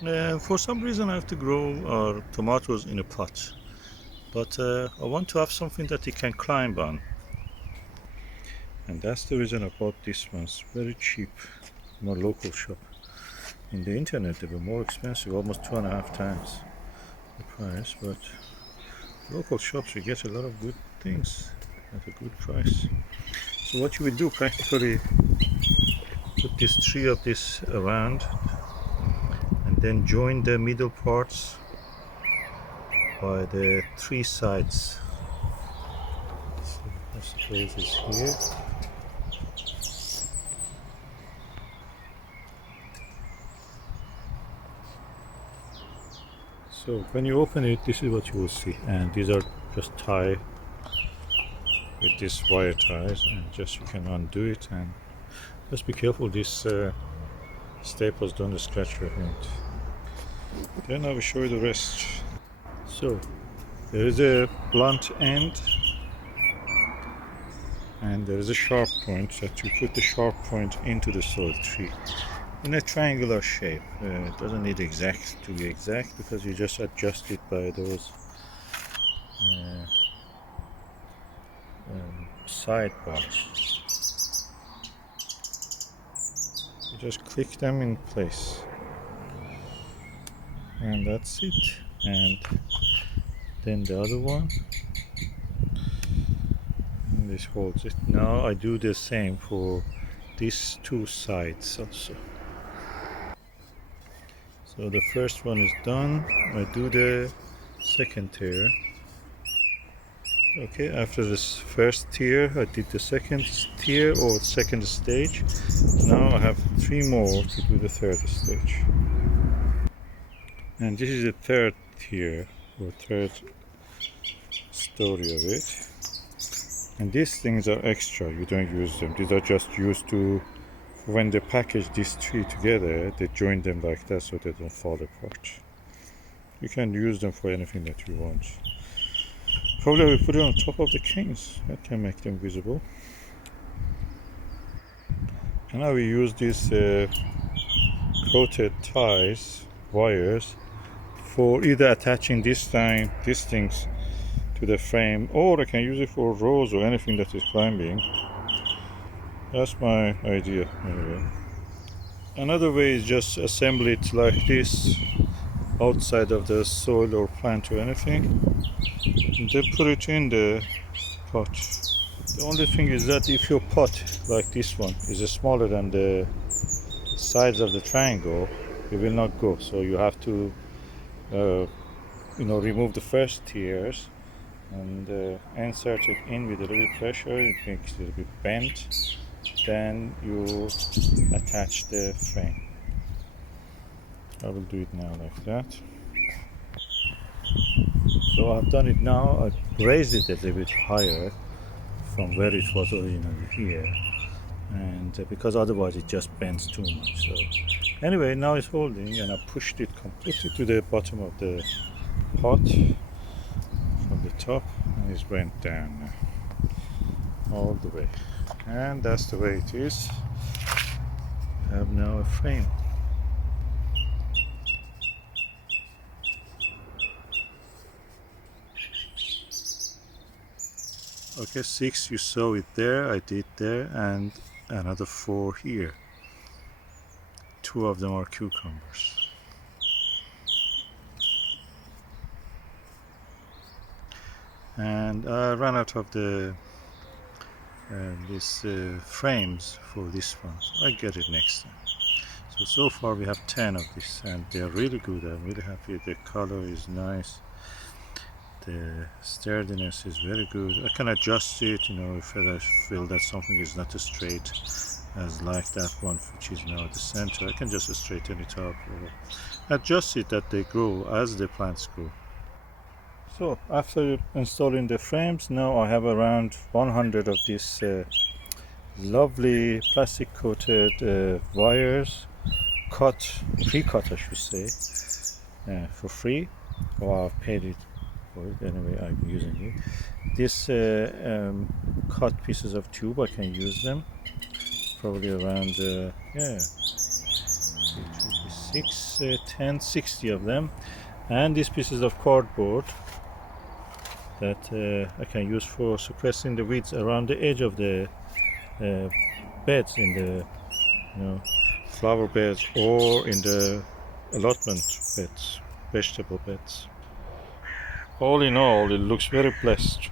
For some reason I have to grow our tomatoes in a pot, but I want to have something that you can climb on, and that's the reason I bought this one. It's very cheap from a local shop. In the internet they were more expensive, almost 2.5 times the price, but local shops you get a lot of good things at a good price. So what you will do practically, put these three of this around and then join the middle parts by the three sides. So I suppose it's here. So when you open it, this is what you will see, and these are just tied with these wire ties, and just you can undo it, and just be careful these staples don't scratch your hand. Then I will show you the rest. So there is a blunt end and there is a sharp point that you put the sharp point into the soil tree in a triangular shape. It doesn't need to be exact because you just adjust it by those uh, side bars. You just click them in place, and that's it. And then the other one, and this holds it. Now I do the same for these two sides also. So the first one is done. I do the second tier. Okay, after this first tier, I did the second tier or second stage. Now I have three more to do the third stage. And this is the third tier or third story of it. And these things are extra, you don't use them. These are just used to, when they package these three together, they join them like that so they don't fall apart. You can use them for anything that you want. Probably I will put it on top of the canes. That can make them visible. And now we use these coated ties, wires, for either attaching these things to the frame, or I can use it for rows or anything that is climbing. That's my idea anyway. Another way is just assemble it like this outside of the soil or plant or anything, and then put it in the pot. The only thing is that if your pot, like this one, is smaller than the sides of the triangle, it will not go. So you have to remove the first tiers and insert it in with a little pressure. It makes it a little bit bent. Then you attach the frame. I will do it now like that. So I've done it now. I raised it a little bit higher from where it was originally here, and because otherwise it just bends too much. So anyway, now it's holding, and I pushed it completely to the bottom of the pot from the top, and it's went down now, all the way. And that's the way it is. I have now a frame. Okay, 6 you saw it there, I did there, and another 4 here. 2 of them are cucumbers. And I ran out of the these frames for this one. I get it next time. So far we have 10 of this, and they're really good. I'm really happy. The color is nice. The sturdiness is very good. I can adjust it, if I feel that something is not as straight as like that one, which is now at the center. I can just straighten it up or adjust it that they grow as the plants grow. So after installing the frames, now I have around 100 of these lovely plastic coated wires, pre-cut I should say, for free. Well, I've paid it for it anyway. I'm using it. These cut pieces of tube, I can use them probably around it should be 10, 60 of them. And these pieces of cardboard that I can use for suppressing the weeds around the edge of the beds in the flower beds or in the allotment beds, vegetable beds. All in all, it looks very blessed.